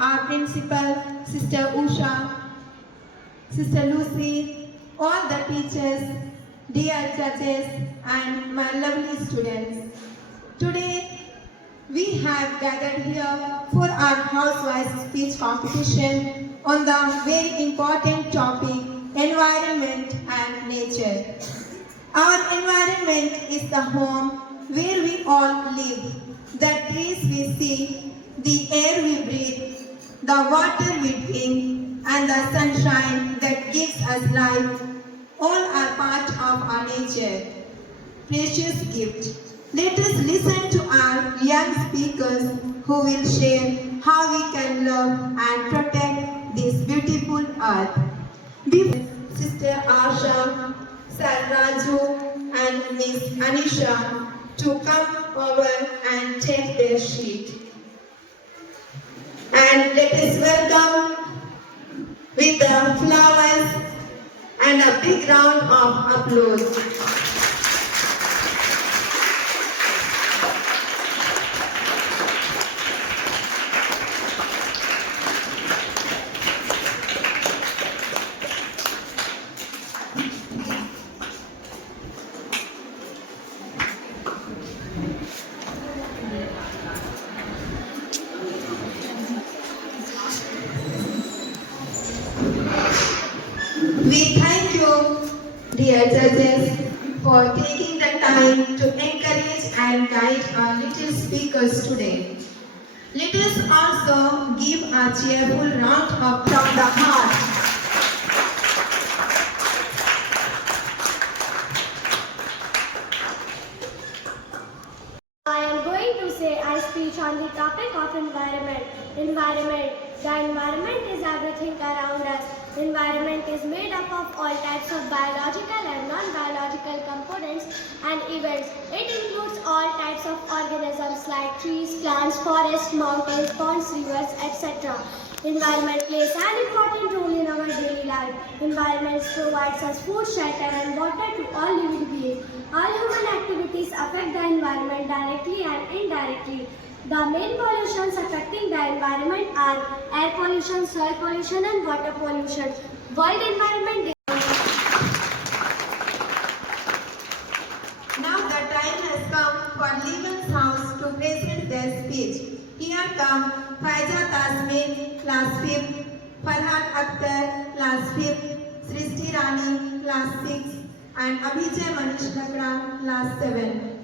our principal, Sister Usha, Sister Lucy, all the teachers, dear judges, and my lovely students. Today, we have gathered here for our housewise speech competition on the very important topic, environment and nature. Our environment is the home where we all live. The trees we see, the air we breathe, the water we drink, and the sunshine that gives us life, all are part of our nature. Precious gift. Let us listen to our young speakers who will share how we can love and protect this beautiful earth. Sister Asha, Sir Raju, and Miss Anisha to come over and take their seat. And let us welcome with the flowers and a big round of applause. We thank you, dear judges, for taking the time to encourage and guide our little speakers today. Let us also give a cheerful round of from the heart. I am going to say a speech on the topic of environment. The environment is everything around us. The environment is made up of all types of biological and non-biological components and events. It includes all types of organisms like trees, plants, forests, mountains, ponds, rivers, etc. Environment plays an important role in our daily life. Environment provides us food, shelter and water to all living beings. All human activities affect the environment directly and indirectly. The main pollutions affecting the environment are air pollution, soil pollution and water pollution. World Environment Day. Now the time has come for Leven's House to present their speech. Here come Faiza Tasmin, class 5th, Farhad Akhtar, class 5th, Srishti Rani, class 6th, and Abhijay Manish Lakra, class 7.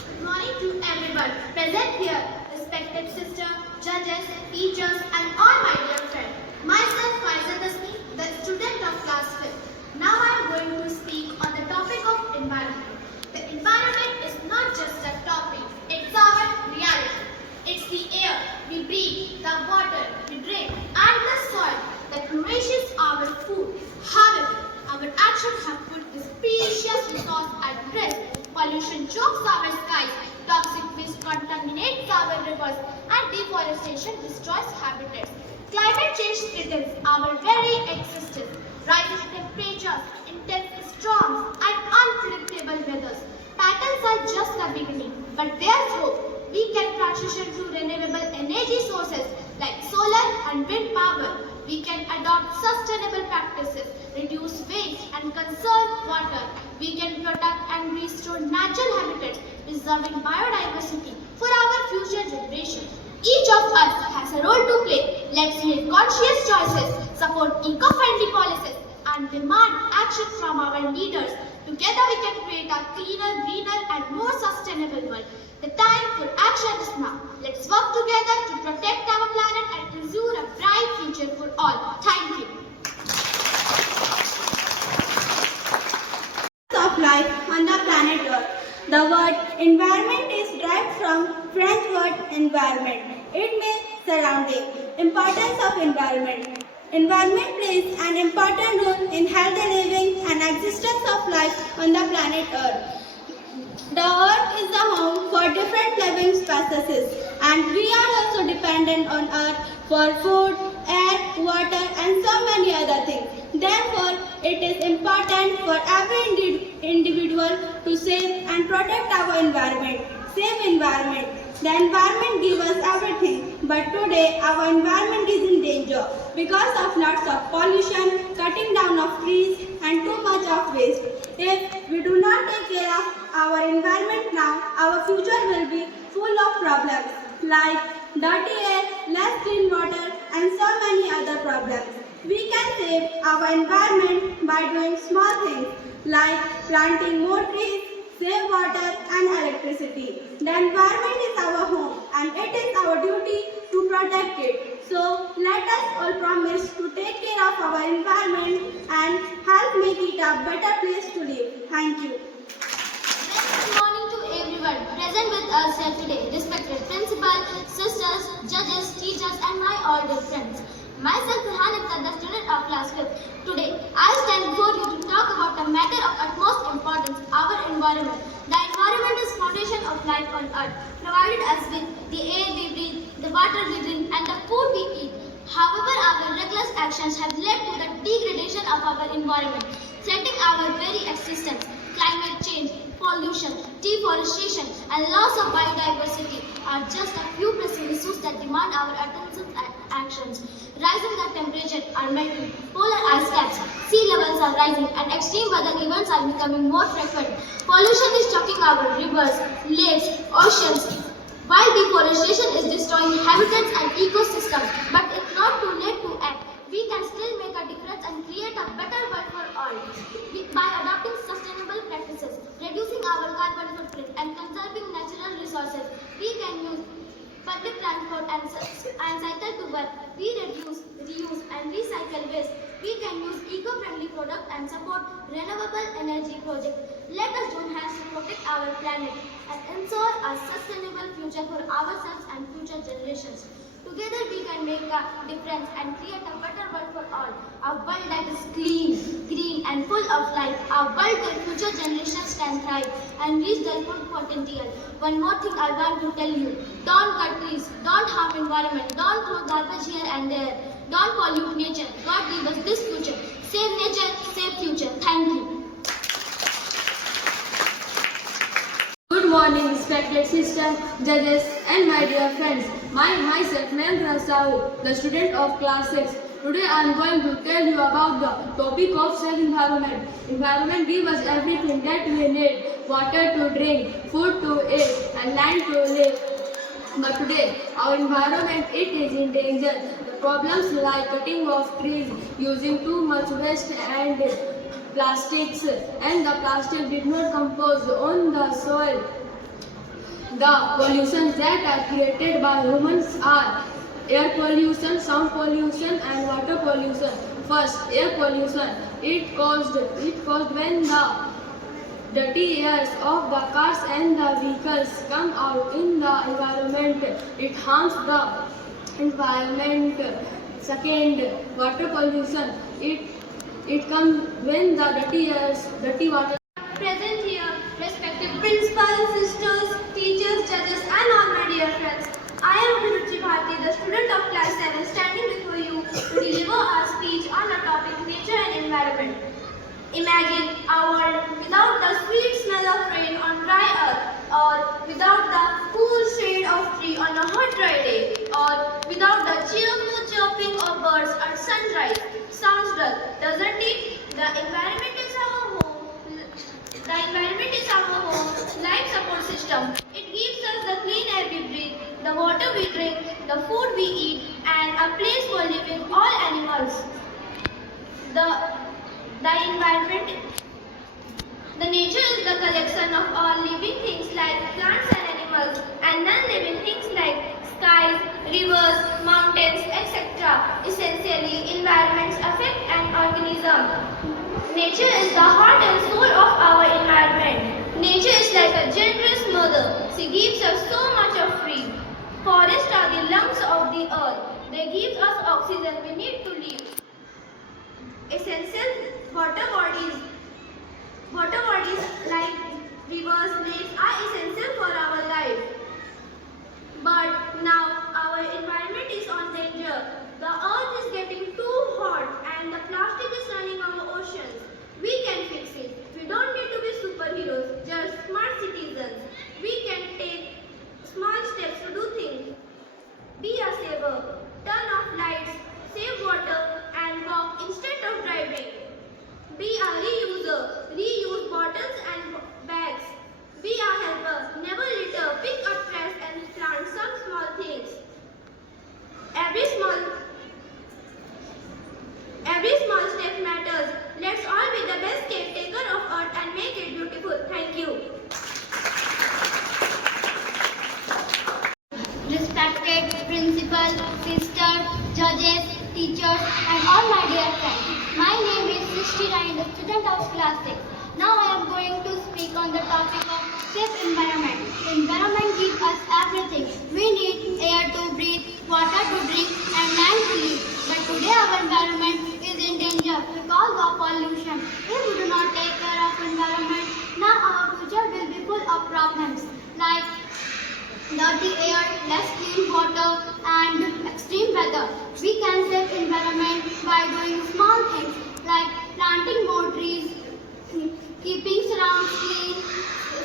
Good morning to everyone present here, respected sister, judges, teachers, and all my dear friends. Myself, Faiza Tasmi, the student of class 5th. Now I am going to speak on the topic of environment. The environment is not just a topic, it's our reality. It's the air we breathe, the water we drink, and the soil that nourishes our food. However, our actions have put this precious resource at risk. Pollution chokes our skies, toxic waste contaminates our rivers, and deforestation destroys habitats. Climate change threatens our very existence. Rising temperatures, intense storms, and unpredictable weathers. Patterns are just the beginning, but there's hope. We can transition to renewable energy sources like solar and wind power. We can adopt sustainable practices, reduce waste and conserve water. We can protect and restore natural habitats, preserving biodiversity for our future generations. Each of us has a role to play. Let's make conscious choices, support eco-friendly policies, and demand action from our leaders. Together we can create a cleaner, greener, and more sustainable world. The time for action is now. Let's work together to protect our planet and ensure a bright future for all. Thank you. Of life on the planet Earth. The word environment is derived from French word environment. It means surrounding. Importance of environment. Environment plays an important role in healthy living and existence of life on the planet Earth. The Earth is the home for different living species, and we are also dependent on Earth for food, air, water, and so many other things. Therefore, it is important for every individual to save and protect our environment. Save environment. The environment gives us everything, but today our environment is in danger because of lots of pollution, cutting down of trees and too much of waste. If we do not take care of our environment now, our future will be full of problems like dirty air, less clean water and so many other problems. We can save our environment by doing small things like planting more trees, save water and electricity. The environment is our home and it is our duty to protect it. So let us all promise to take care of our environment and help make it a better place to live. Thank you. Good morning to everyone present with us here today, respected principal, sisters, judges, teachers and my all dear friends. Myself Farhan Akhtar, the student of class 5th. Today, I stand before you to talk about a matter of utmost importance, our environment. The environment is foundation of life on earth, provided us with the air we breathe, the water we drink and the food we eat. However, our reckless actions have led to the degradation of our environment, threatening our very existence. Climate change, pollution, deforestation and loss of biodiversity are just a few pressing issues that demand our attention and actions. Rising the temperature are melting, polar ice caps, sea levels are rising and extreme weather events are becoming more frequent. Pollution is choking our rivers, lakes, oceans, while deforestation is destroying habitats and ecosystems. But it's not too late to act. We can still make a difference and create a better world for all. By adopting sustainable practices, reducing our carbon footprint and conserving natural resources, we can use public transport and cycle to work. We reduce, reuse and recycle waste. We can use eco-friendly products and support renewable energy projects. Let us join hands to protect our planet and ensure a sustainable future for ourselves and future generations. Together we can make a difference and create a better world for all. A world that is clean, green and full of life. A world where future generations can thrive and reach their full potential. One more thing I want to tell you. Don't cut trees, don't harm environment, don't throw garbage here and there. Don't pollute nature. God gave us this future. Save nature, save future. Thank you. Good morning, respected sisters, judges, and my dear friends. Myself, Mahendra Sahu, the student of class 6. Today I am going to tell you about the topic of self-environment. Environment gives us everything that we need: water to drink, food to eat, and land to live. But today, our environment is in danger. The problems like cutting of trees, using too much waste and plastics, and the plastic did not compose on the soil. The pollutions that are created by humans are air pollution, sound pollution and water pollution. First, air pollution. It caused when the dirty airs of the cars and the vehicles come out in the environment. It harms the environment. Second, water pollution. It comes when the dirty water. Present here, respected principals, sisters, teachers, judges, and all my dear friends. I am Ruchi Bharti, the student of class 7, standing before you to deliver our speech on the topic nature and environment. Imagine a world without the sweet smell of rain on dry earth, or without the cool shade of tree on a hot dry day, or without the cheerful chirping of birds at sunrise. Sounds dull, doesn't it? The environment is our home. The environment is our home, life support system. It gives us the clean air we breathe, the water we drink, the food we eat, and a place for living all animals. The environment, the nature is the collection of all living things like plants and animals, and non-living things like skies, rivers, mountains, etc. Essentially, environments affect an organism. Nature is the heart and soul of our environment. Nature is like a generous mother. She gives us so much of free. Forests are the lungs of the earth. They give us oxygen we need to live. Essential water bodies like rivers, lakes are essential for our life. But now our environment is on danger. The earth is getting too hot and the plastic is running our oceans. a reuser. Reuse bottles and bags. Be a helper. Never litter. Pick up trash and plant some small things. Every small step matters. Let's all be the best caretaker of Earth and make it beautiful. Thank you. Respected principal, sister, judges, teachers, and all my dear friends. My name is Srishti Rai, the student of class 6. Now I am going to speak on the topic of safe environment. Environment gives us everything. We need air to breathe, water to drink, and land to live. But today our environment is in danger because of pollution. If we do not take care of environment, now our future will be full of problems like dirty air, less clean water, and extreme weather. We can save environment by doing small things like planting more trees, keeping surrounds clean,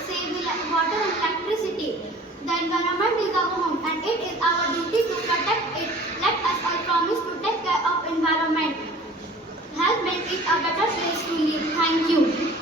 save water and electricity. The environment is our home and it is our duty to protect it. Let us all promise to take care of environment. Help make it a better place to live. Thank you.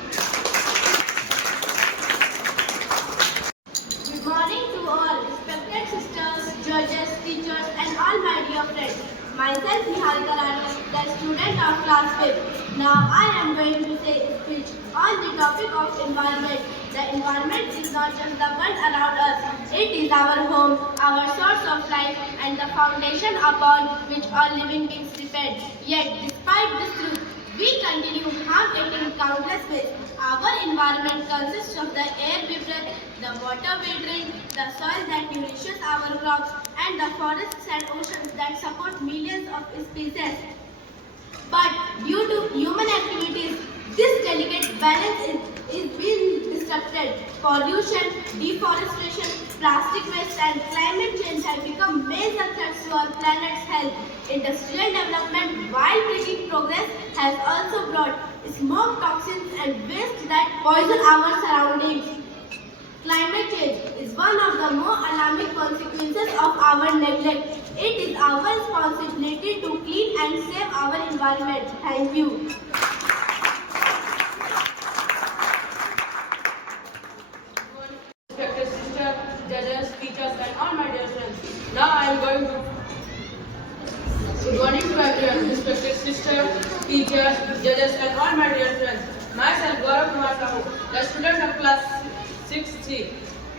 Good morning to all, respected sisters, judges, teachers, and all my dear friends. Myself, Nihal Karani, the student of class 5th. Now I am going to say a speech on the topic of environment. The environment is not just the world around us. It is our home, our source of life, and the foundation upon which all living beings depend. Yet, despite this truth, we continue to harm it in countless ways. Our environment consists of the air we breathe, the water we drink, the soil that nourishes our crops, and the forests and oceans that support millions of species. But due to human activities, this delicate balance is being disrupted. Pollution, deforestation, plastic waste, and climate change have become major threats to our planet's health. Industrial development, while making progress, has also brought smoke, toxins, and waste that poison our surroundings. Climate change is one of the more alarming consequences of our neglect. It is our responsibility to clean and save our environment. Thank you. Respected sister, judges, teachers, and all my dear friends. Now I am going to. Good morning to everyone, respected sister, teachers, judges, and all my dear friends. Myself, Gaurav Kumar Sahu, the student of class 6C.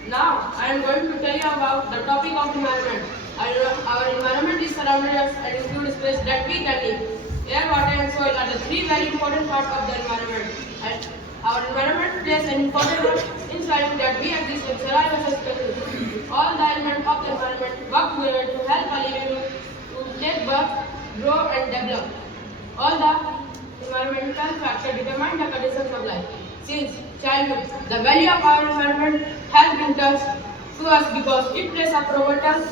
Now I am going to tell you about the topic of environment. Our environment is surrounded us and includes space that we can live. Air, water, and soil are the three very important parts of the environment. And our environment plays an important role in ensuring that we exist and survive as a species. All the elements of the environment work together to help a living root to take birth, grow, and develop. All the environmental factors determine the conditions of life. Since childhood, the value of our environment has been taught to us because it plays a pivotal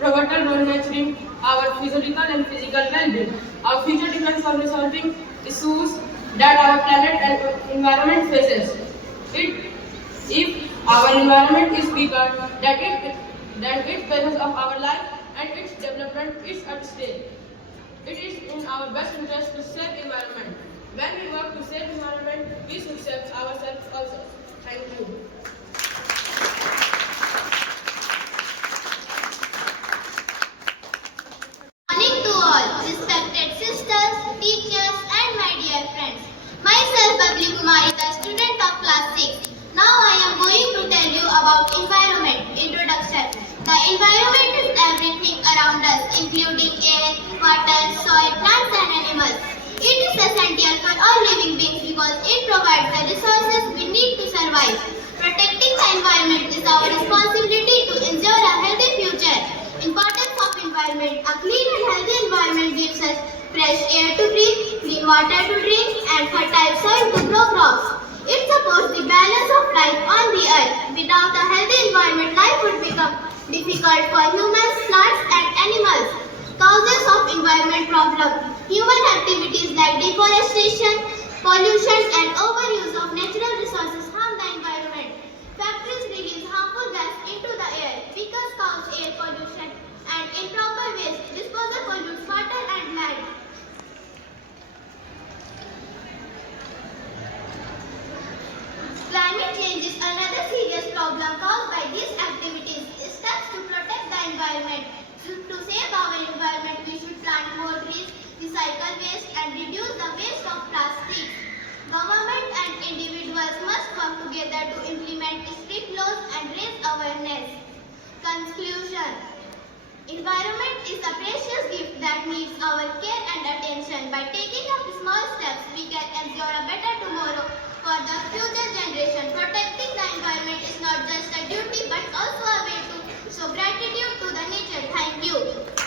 role in nurturing our physical and physical well-being. Our future depends on resolving issues that our planet and environment faces. If our environment is weaker, then its basis of our life and its development is at stake. It is in our best interest to save environment. When we work to save environment, we should save ourselves also. Thank you. Morning to all, respected sisters, teachers, and my dear friends. Myself, Babli Kumari, the student of class 6. Now I am going to tell you about environment. Introduction. The environment is everything around us, including air, water, soil, plants, and animals. It is essential for all living beings because it provides the resources we need to survive. Protecting the environment is our responsibility to ensure a healthy future. Importance of environment. A clean and healthy environment gives us fresh air to breathe, clean water to drink, and fertile soil to grow crops. It supports the balance of life on the earth. Without a healthy environment, life would become difficult for humans, plants, and animals. Causes of environment problems. Human activities like deforestation, pollution, and overuse of natural resources harm the environment. Factories release harmful gas into the air. Vehicles cause air pollution, and improper waste disposal pollutes water and land. Conclusion. Environment is a precious gift that needs our care and attention. By taking up small steps, we can ensure a better tomorrow for the future generation. Protecting the environment is not just a duty but also a way to show gratitude to the nature. Thank you.